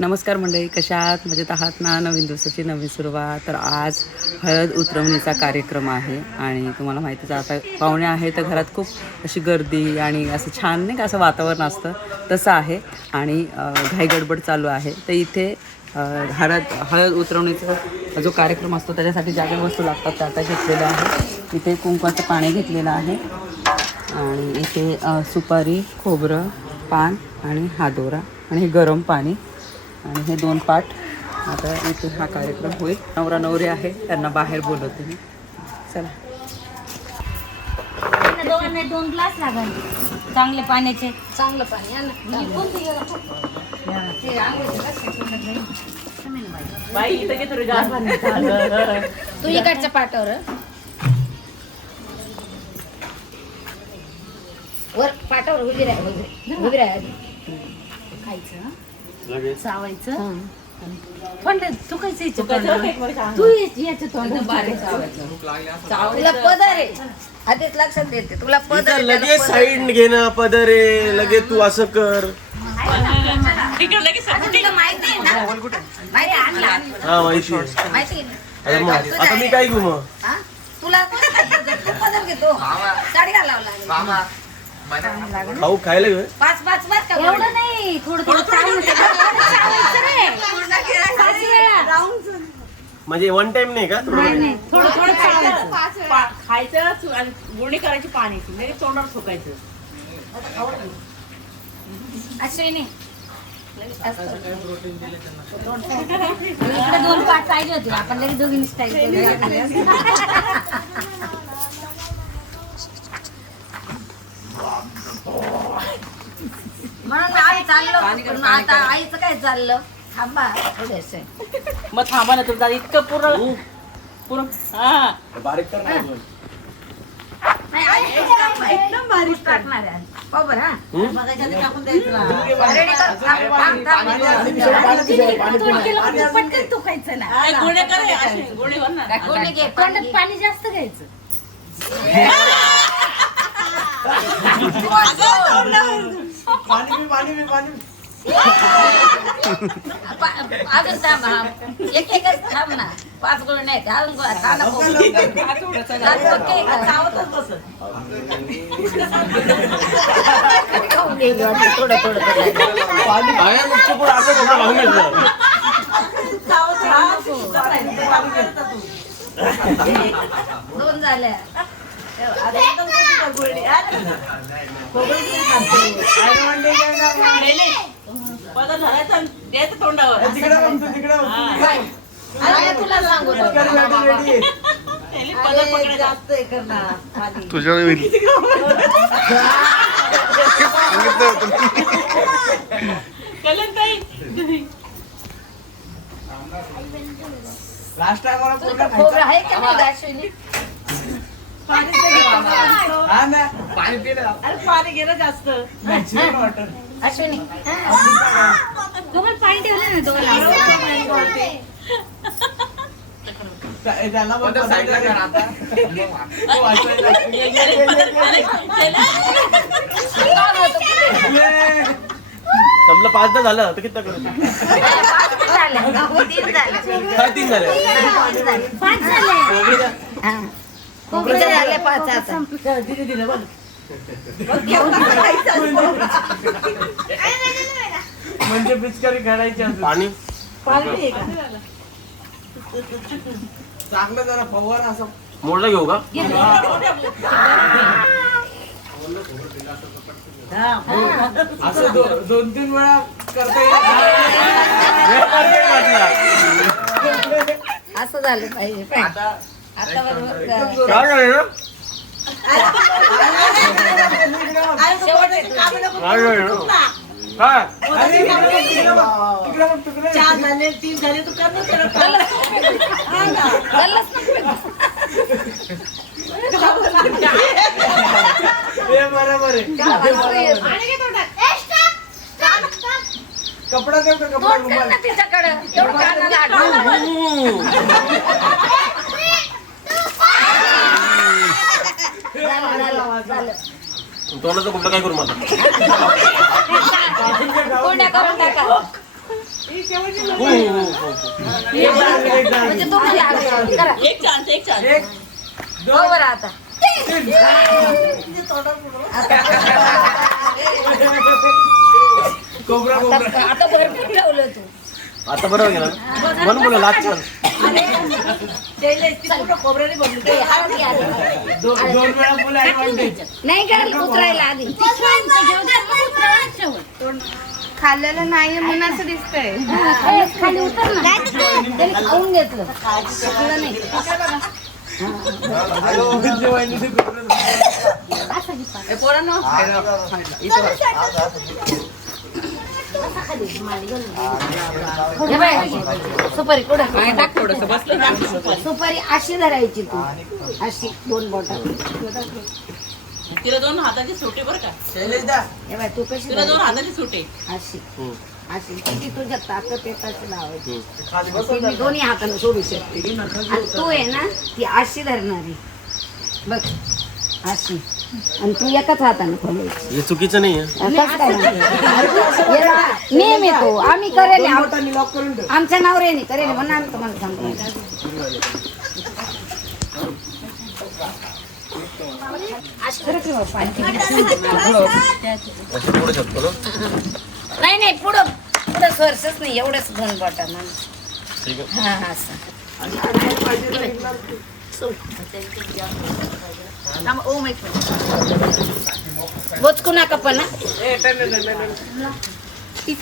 नमस्कार मंडळी कशा आहात? मजेत आहात ना? नवीन दिवसाची नवीन सुरुवात. तर आज हळद उतरवणीचा कार्यक्रम आहे आणि तुम्हाला माहितीच आता पाहुणे आहे तर घरात खूप अशी गर्दी आणि असं छान नाही का असं वातावरण असतं. तसं आहे आणि घाईगडबड चालू आहे. तर इथे हळद हळद उतरवणीचा जो कार्यक्रम असतो त्याच्यासाठी ज्या ज्या वस्तू लागतात त्या त्या घेतलेल्या आहे इथे कुंकवाचं पाणी घेतलेलं आहे आणि इथे सुपारी खोबरं पान आणि हादोरा आणि हे गरम पाणी आणि हे दोन पाट आता इथे हा कार्यक्रम होईल. नवरा नवरी आहे त्यांना बाहेर बोलवते मी. चला. दोन ग्लास लागल चांगले पाण्याचे. चांगलं पाणी. ते इकडच्या पाटावर हं? वर पाटावर उभी राह उभी राह. खायचं चावायचं? थंड याच्या तोंडावर. तू ये- याच्या. तुला पदर आहे. आधीच लक्षात देते. तुला पदर आहे, त्याला लगेच पदर. साईड घे ना पदरे लगेच तू असं कर. तुला माहिती आहे ना? माहिती आहे. हा माहिती आहे. माहिती आहे ना? आता मग आता मी काय घेऊ मग? हा? तुला? तू पदर घेतो? साडी घालावं लागेल. खाऊ खायला घेऊ? पाच पाच पाच का एवढं नाही थोडं थोडं चावून ते. चावायचं रे. पाच वेळा. म्हणजे वन टाइम नाही का? थोडं नाही, नाही. थोडं थोडं चावायचं. खायचं सु- आणि गुणी करायची पाण्याची म्हणजे तोंडावर थुकायचं अश्विनी. इकडे दोन पाठ पाहिजे होते. आपण लगेच दोघींनी स्टाईल म्हणून आई चाललो पण आता आईचं काय चाललं? थांबा थोडेस मग थांबा ना तुमचा इतकं पूर्ण पूर्ण हा. बारीक कर ना अजून. एकदम बारीक टाकणार आहे. हा हम्म? रेडी कर. थांब, थांब, थांब. पटकन तुकायचं ना. काय गुन्हे करे असे गुन्हे भर ना. कोणी घे तोंडात पाणी जास्त घ्यायचं. पा- अजून थांब हा. एक एकच थांब ना पाच गुण नाही का? अजून गुण- खा नको. दात पक्के आहे का? खाऊन घे वाटतं थोडं थोडं तू पण? दोन झाल्या तोंडावर. तुला सांगू. त्याला पदर पकडायचा. तुझ्या कळलं ताई खोबरं आहे का नाही अरे पाणी गेलं जास्त. अश्विनी. कोमल पाणी ठेवलं ना दोन संपलं पाच दा झालं. तर किती करू तीन झाले. तीन झाले. पाच झाले. हा. खोबरं झाले पाच आता. म्हणजे पिचकारी पाणी? चांगलं जरा फवारा असं. मोडला घेऊ का? असं दोन तीन वेळा करता असं झालं पाहिजे. पाय. आता बरोबर झालं. काय झालं काय? झालं काय चार झाले तीन झाले तू कर ना त्याला. झालंच ना. हे बरोबर आहे. कपडा देऊ का कपडा तिच्याकडं एवढं कानाला आठवण. झालं, झालं. तोंडाचं कुठलं काय करू मला कोंड्या करून टाका म्हणजे तुम्हाला आलं. करा. एक चान्स एक चान्स एक हो बरं आता कोबरा कोबरा आता आता भरपूर ठेवलं तू आता बरोबर गेला म्हणून बोला लाच छान ते आधी आधी. दोन दोन वेळा बोला ऍडव्हान्टेज नाही का उतरायला आधी. खाल्लेलं नाही म्हणून असं दिसतंय. खाली उतर ना. त्यांनी खाऊन घेतलं. नाही. ना सुपारी अशी धरायची तू. अशी दोन बोटा तिला दोन हाताची सुटे बरं का? बाय तू कशी तिला दोन? हाताची सुटे. अशी. अशी. किती तुझ्या ताकद येताच लावायची. ती मी दोन्ही हाताने सोडू शकते. तू आहे ना ती अशी धरणारी. बघ अशी. आणि तू एकाच हाताने खोलायची हे चुकीचं नाही कसं काय हे बघा, नेहमी तो. आम्ही करेल आम- लॉक करून ठेव आमच्या नवऱ्याने करेल म्हणून आम्ही तुम्हाला सांगतो. असं पुढे शकतो ना नाही नाही पुढं पुढं सोर्सच नाही एवढंच दोन बोटा माणूस. ठीक आहे. हा हा असं. बोचकू नका पण. हा. हे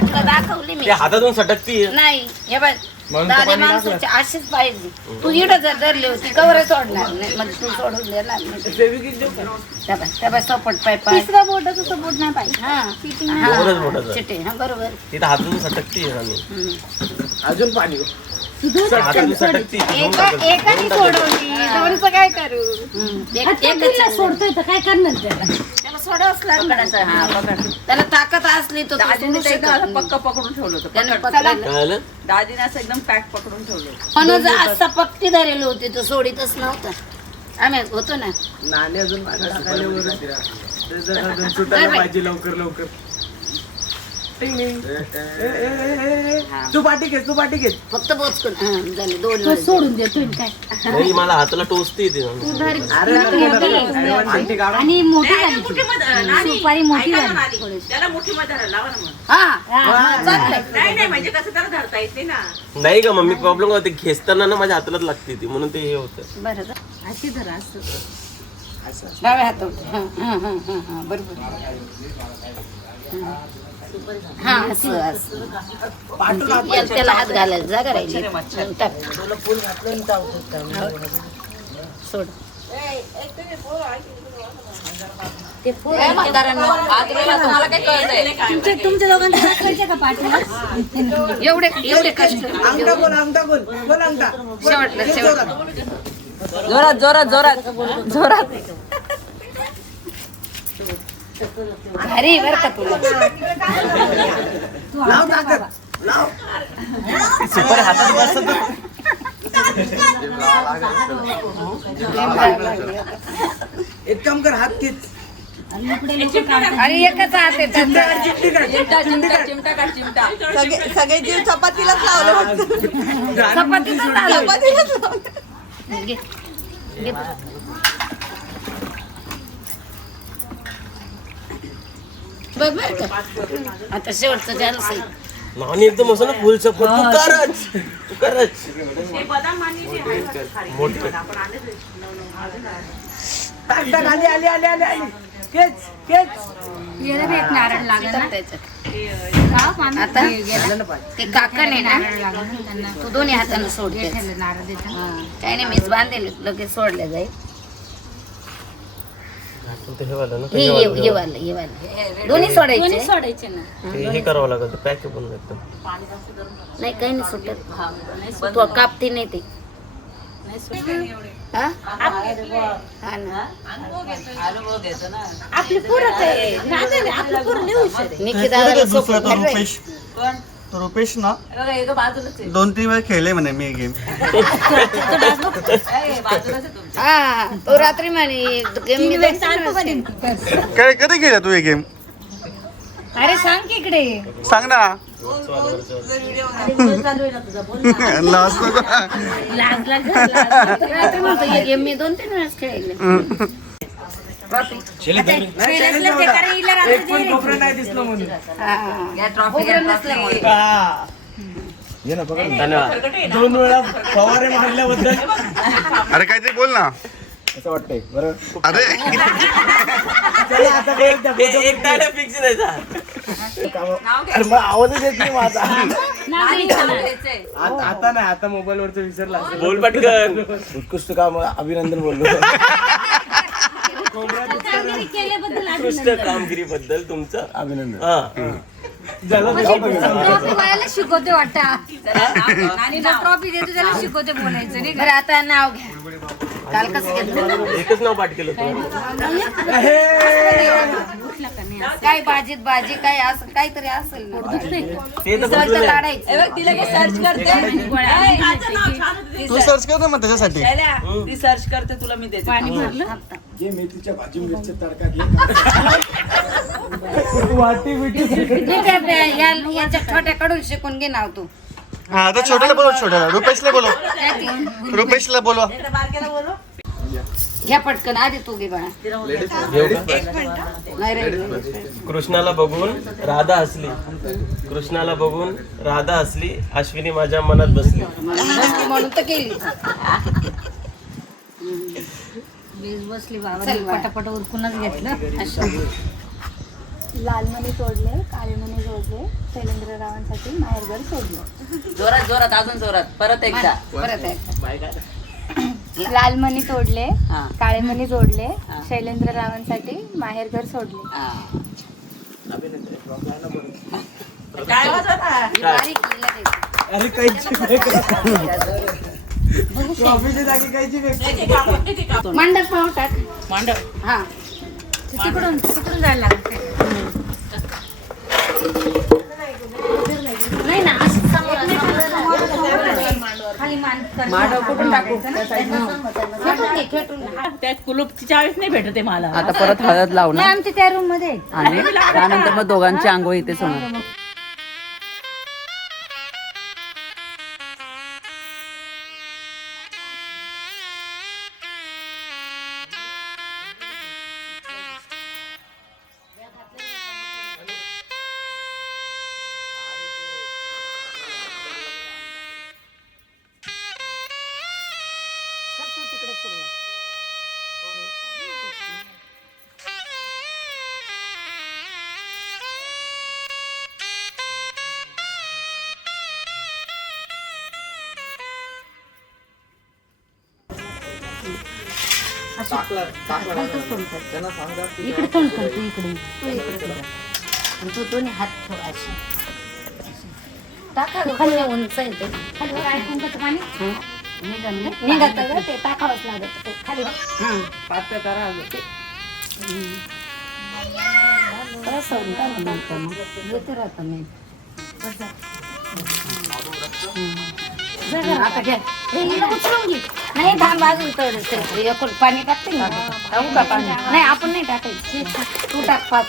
तुला दाखवली मी। ते हातातून सटकती नाही हे बघ दादा माणसाची अशीच पाहिजे तू इडं जर धरली होती कवर सोडणार नाही म्हणजे तू सोडून देणार नाही सपोर्ट पाय पाय तिसरा बोटाचा सपोर्ट नाही पाहिजे हा. हा। चिटे हा बरोबर। तिथं हातातून सटकती. अजून पाणी एका एकाने सोडवली. दोनचं काय करू? हम्म. एक- एकच सोडतोय तर काय करणार त्याला? त्याला सोडावंच लागणार. हा पकड. त्याला ताकद असली तर तो दाजीने सोडू ते शकत एकदम नाही. पक्क पकडून ठेवलं होतं. त्याने पकड. पकडलं. दाजीने असं एकदम पॅक पकडून ठेवलं. होतं. म्हणून असं पक्की धरेली होती तो सोडीतच नव्हता. आम्ही होतो ना. नाणे अजून लवकर लवकर. टिंग टिंग. ए, ए, ए, ए, ए. तू पाठी घे तू पाठी घे. फक्त बोचकून हा, झाले दोन वेळेस. सोडून काय? नाही मला हाताला टोचते ते अरे आणि मोठी झाली सुपारी मोठी ऐका ना झाली नानी, त्याला मुठीमध्ये धरायला लावा ना मग. हा हा, चांगलंय नाही नाही म्हणजे कसं त्याला धरता येते ना. नाही का मम्मी प्रॉब्लेम होते घेसताना ना माझ्या हातालाच लागते ती म्हणून ते हे होतं. बरं. अशी धरा असं. डाव्या हातावर. हा हा हा हा हा बरोबर. हा. असं असं. या- त्याला हात जागा राहिली. टाक. सोड. ते फुल काय कळतंय? तुमच्या तुमच्या दोघांचे दाखवायचे का पाठीला एवढे एवढे कष्ट. अंगठा बोल अंगठा बोल. बोल अंगठा. शेवटला शेवट जोरात जोरात जोरात. जोरात. भारी बर का तुला लाव ताकद लाव. सुपर हातात बसत एक काम कर हात खेच. अरे एकच हात चिमटा सगळे जीव चपातीलाच लावलं चपातीचं झालं. घे. बघ बर का. आता शेवटचं चान्स आहे नाणी एकदम असं ना फुल सपोर्ट तू करच. तू करच. ते ना, टाक आली आली आली आली आली. केच केच नारळ लागला आता? ते काकण आहे ना? तू दोन्ही हाताने सोडते काही नाही मीच बांधेल. लगेच सोडल्या जाईल. ते हे वालं ना हे हे हे वालं हे वालं. दोन्ही सोडायचे? सोडायचे ना. ते हे करावं लागत पॅक पण एकदम नाही काही नाही सुटत. तू कापते नाही ते. हा? हा ना. आपली पोरं काय नाही, नाही, आपली पोरं लई हुशार आहे. निकी दादाला सोपं तो रुपेश तो रुपेश ना बघा एका बाजूलाच आहे. दोन तीन वेळा खेळले म्हणे मी गेम ए, बाजूलाच आहे तुमच्या हा तो रात्री म्हणे गेम. काय कधी खेळला तू हे गेम अरे सांग की इकडे. सांग ना. लास्ट लाज लाज रात्री म्हणतो हे गेम मी दोन तीन वेळेस खेळले एक पण कोपरा नाही दिसलं म्हणून. या ट्रॉफी नसल्यामुळे. हा. दोन वेळा फवारे मारल्याबद्दल. अरे काहीतरी बोल ना. असं वाटतंय? बरं? अरे. चला आता बोल त्या photo फिक्स द्यायचा अरे मला आवाजच येत नाही माझा. आता आता नाही आता मोबाईल वरच विसरला असेल. बोल पटकन. उत्कृष्ट काम अभिनंदन बोललो. उत्कृष्ट कामगिरी बद्दल तुमचं. अभिनंदन. हा. ट्रॉफी शिकवते वाटतं आणि. ट्रॉफी देतो त्याला शिकवते बोलायचं नाही बरं आता नाव घ्या. काल कसं घेतलं एकच नाव पाठ केलं काय भाजीत भाजी काय असं काहीतरी असेल तिला काय सर्च करते? तू सर्च कर ना मग त्याच्यासाठी. ती सर्च करते तुला मी देते. जे मेथीच्या भाजी मिरच्या तडका घे वाटी बिटी ठीक आहे बे, या- याच्या छोट्याकडून शिकून घे नाव तू. हा आता छोट्याला बोलव छोट्याला. रुपेशला बोलव. रुपेशला बोलवा. घ्या पटकन आधी तू घे बाळा. नाही रे कृष्णाला बघून राधा हसली. कृष्णाला बघून राधा हसली अश्विनी माझ्या मनात बसली. बसली म्हणून तर केली. बसली बाबा. पटापट उरकूनच घेतलं. अशा. लाल मणी तोडले काळे मणी जोडले शैलेंद्ररावांसाठी माहेरघर सोडले. जोरात जोरात अजून जोरात. परत एकदा. परत एकदा. लाल मणी तोडले हा. काळे मणी जोडले हा. शैलेंद्ररावांसाठी माहेरघर सोडले. हा. काय ही बारीक हिला दे. अरे काहीची मंडप पाहू टाक. मांडव हा. तिकडून तिकडून जायला लागत नाही ना. मांडव कुठून टाकू. त्यात कुलूपची चाळीस नाही भेटते मला आता परत हळद नाही लावणार आमच्या त्या रूममध्ये आहे. आणि त्यानंतर मग दोघांची आंघोळ इथेच होणार इकडे तोंड कर तू इकडे. तू इकडे कर. आणि तू दोन्ही हात ठेव अशी टाका गं, खाली उंच आहे ते. खाली वर ऐकून का पाणी. निघाल ना? निघत का ते टाकावंच लागत ते. खाली हं. पातळ करा अजून. असं काय म्हणतो मग? येते राहतं मी हं. आता घ्या हे उचलून घे. नाही थांब अजून तर एकूण पाणी टाकते ना. टाकू का पाणी? नाही आपण नाही टाकायचं. तू टाक. पाच.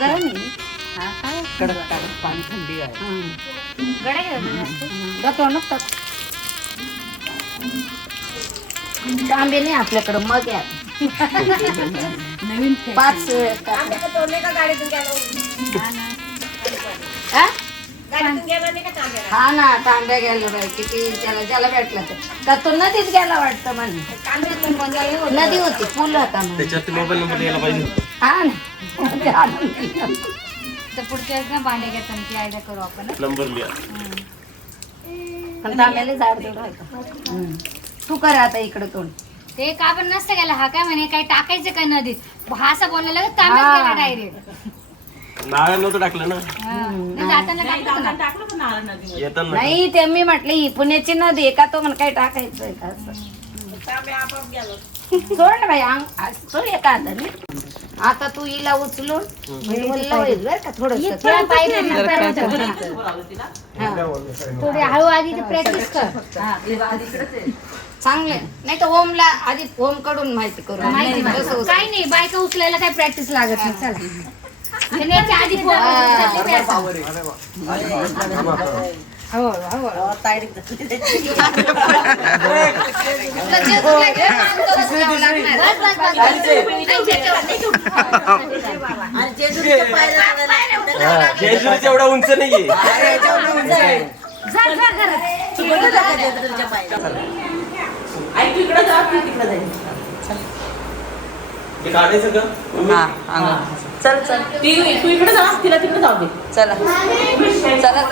गरम आहे. हा? कडक कडक पाणी थंडी आहे. हं. जातो तांबे नाही आपल्याकडं मग या. नवीन पाच वेळेस. हा? हा ना तांब्या गेलो बाई किती त्याला ज्याला भेटला तर. का तो नदीत गेला वाटतं म्हणे. नदी होती पूल होता म्हणे. त्याच्यात मोबाईल नंबर यायला पाहिजे हा ना. ते. तर पुढच्या वेळेस ना भांडे घेताना ती आयडिया करू आपण नंबर लिहा. पण तांब्याला झाड तेवढं होतं. तू कर आता इकडे तोंड. ते का पण नसतं गेला? हा काय म्हणे काही टाकायचं काय नदीत? हा असा बोलायला तांब्यात गेला डायरेक्ट नव्हतं टाकलं ना? जाताना टाकलं ना. येताना नाही ते मी म्हटलं ही पुण्याची नदी आहे का? तो म्हण काय टाकायचंय का असं? सोड ना बाई अंग सोड एका हाताने आता तू हिला उचलून म्हणजे वल्ल होईल बरं का थोडस. थोडी हळू आधी प्रॅक्टिस कर. चांगले नाही तर ओमला आधी ओमकडून माहिती करू माहिती कसं. काही नाही बायका उचलायला काही प्रॅक्टिस लागत नाही. चला. हा. नाही. हा, जेजुरीचं एवढा उंच नाहीये. जा, जा घरात. ते काढायचं का हा. चल चल. तू इकडे जा तिला तिकडे जाऊ दे. चला. चला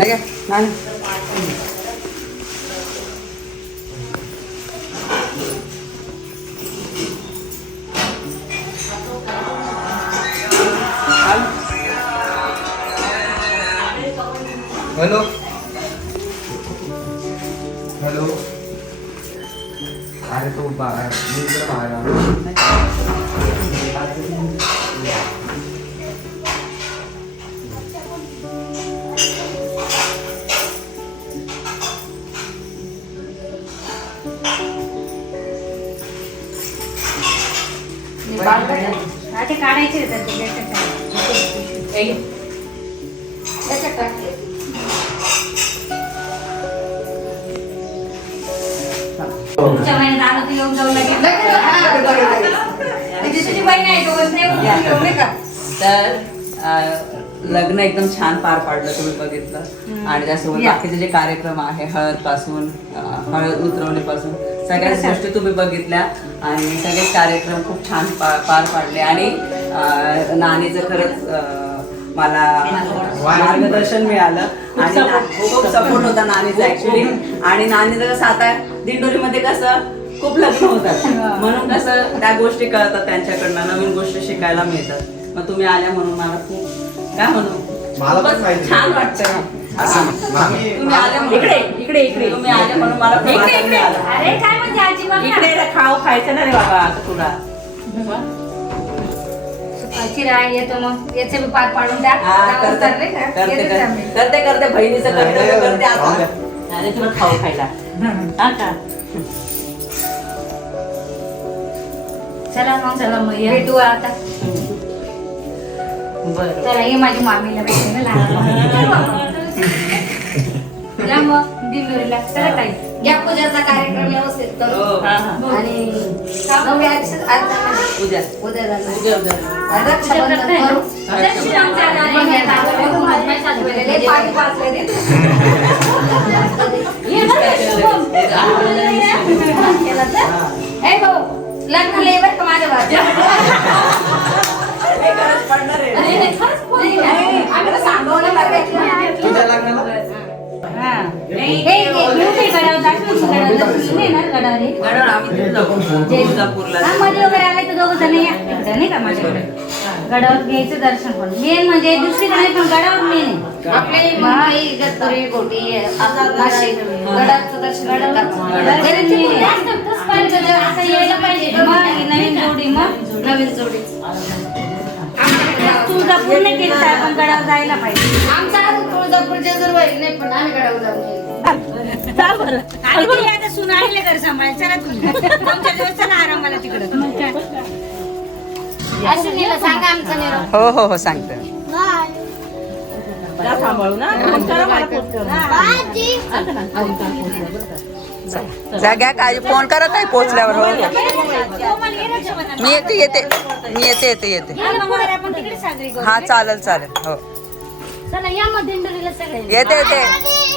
हे हॅलो. अरे तो बाहेर मी इकडे बाहेर तर लग्न एकदम छान पार पाडलं तुम्ही बघितलं. आणि त्यासोबत बाकीचे जे कार्यक्रम आहे हळदपासून हळद उतरवण्यापासून सगळ्याच गोष्टी तुम्ही बघितल्या आणि सगळे कार्यक्रम खूप छान पार पाडले. आणि नानीचं खरंच मला मार्गदर्शन मिळालं. आणि खूप सपोर्ट होता नानीचा ऍक्च्युली आणि नानीचं कसं आता दिंडोरीमध्ये कसं खूप लग्न होतात. म्हणून कसं त्या गोष्टी कळतात त्यांच्याकडनं नवीन गोष्टी शिकायला मिळतात. मग तुम्ही आल्या म्हणून मला खूप काय म्हणू? खूपच. छान वाटतं इकडे इकडे इकडे. तुम्ही आल्या म्हणून मला. अरे काय आजी. इकडे ये, खाऊ खायचं ना रे बाबा तुला. येतो मग. याचे बी पार पाडून टाक जाऊ करते? करते येते करते. करते बहिणीचं आता. अरे तुला खाऊ खायला. हा का? चला मग चला मग भेटू आता. बरं. चला ये माझी मामीला लहान या मग दिंडोरीला. चला ताई घ्या पूजाचा कार्यक्रम व्यवस्थित हो, करू हा, हा. आणि उद्या रक्षाबंधन करू. जय श्रीराम राम. लय बरं का, माझ्या मध्ये वगैरे आले तर दोघं जण या नाही माझ्याकडे? गडावर घ्यायचं दर्शन पण मेन म्हणजे दुसरीकडे नाही, पण गडावर मेन आपली इगतपुरी गडाचं दर्शन. तरी तुम्ही जास्त कस पाहिजे जर आता यायला पाहिजे. मग ही नवीन जोडी मग नवीन जोडी. तुळजापूर नाही केलं तर आपण गडावर जायला पाहिजे. आमचा अजून तुळजापूरच्या जर व्हायला नाही पण आम्ही गडावर जाऊन येऊ. आणि तुम्ही आता सुन आणले घर सांभाळायला. चला तुम्ही. तुमच्या दिवस चला आरामाला तिकडे. अश्विनीला सांगा आमचा निरोप. हो हो हो सांगते. जाग्या काय फोन करा काय पोहोचल्यावर हो मी येते येते. मी येते येते येते. मंगळवारी आपण तिकडे साजरी करू. हा चालेल चालेल. हो. चला या मग दिंडोरीला सगळे. येते येते.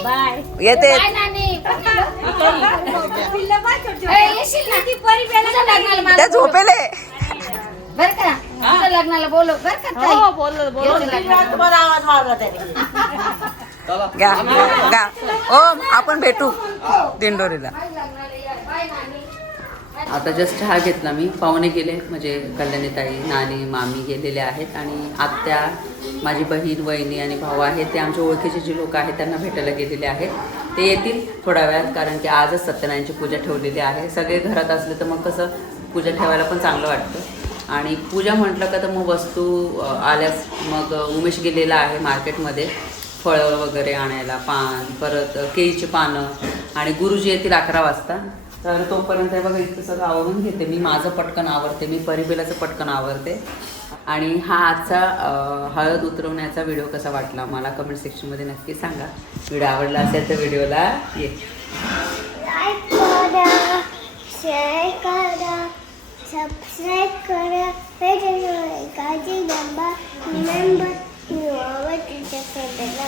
बाय. येते त्या झोपेले. बरं का? लग्नाला बोलव. बरं का ताई? येते लग्नाला. घ्या घ्या. ओम आपण भेटू दिंडोरीला. आता जस्ट चहा घेतला मी. पाहुणे गेले म्हणजे कल्याणीताई नानी मामी गेलेले आहेत आणि आत्या माझी बहीण वहिनी आणि भाऊ आहेत. ते आमच्या ओळखीचे जे लोक आहेत त्यांना भेटायला गेलेले आहेत. ते येतील थोड्या वेळात कारण की आजच सत्यनारायणची पूजा ठेवलेली आहे. सगळे घरात असले तर मग कसं पूजा ठेवायला पण चांगलं वाटतं. आणि पूजा म्हटलं का तर मग वस्तू आल्यास मग उमेश गेलेला आहे मार्केटमध्ये फळं वगैरे आणायला पान परत केळीची पानं आणि गुरुजी येतील अकरा वाजता. तर तोपर्यंत बघा इतकं सगळं आवरून घेते मी. माझं पटकन आवरते मी परिबेलाचं पटकन आवरते. आणि हा आजचा हळद उतरवण्याचा व्हिडिओ कसा वाटला मला कमेंट सेक्शनमध्ये नक्की सांगा. व्हिडिओ आवडला असेल तर व्हिडिओला ये. लाईक करा शेअर करा सबस्क्राईब करा. भेटेल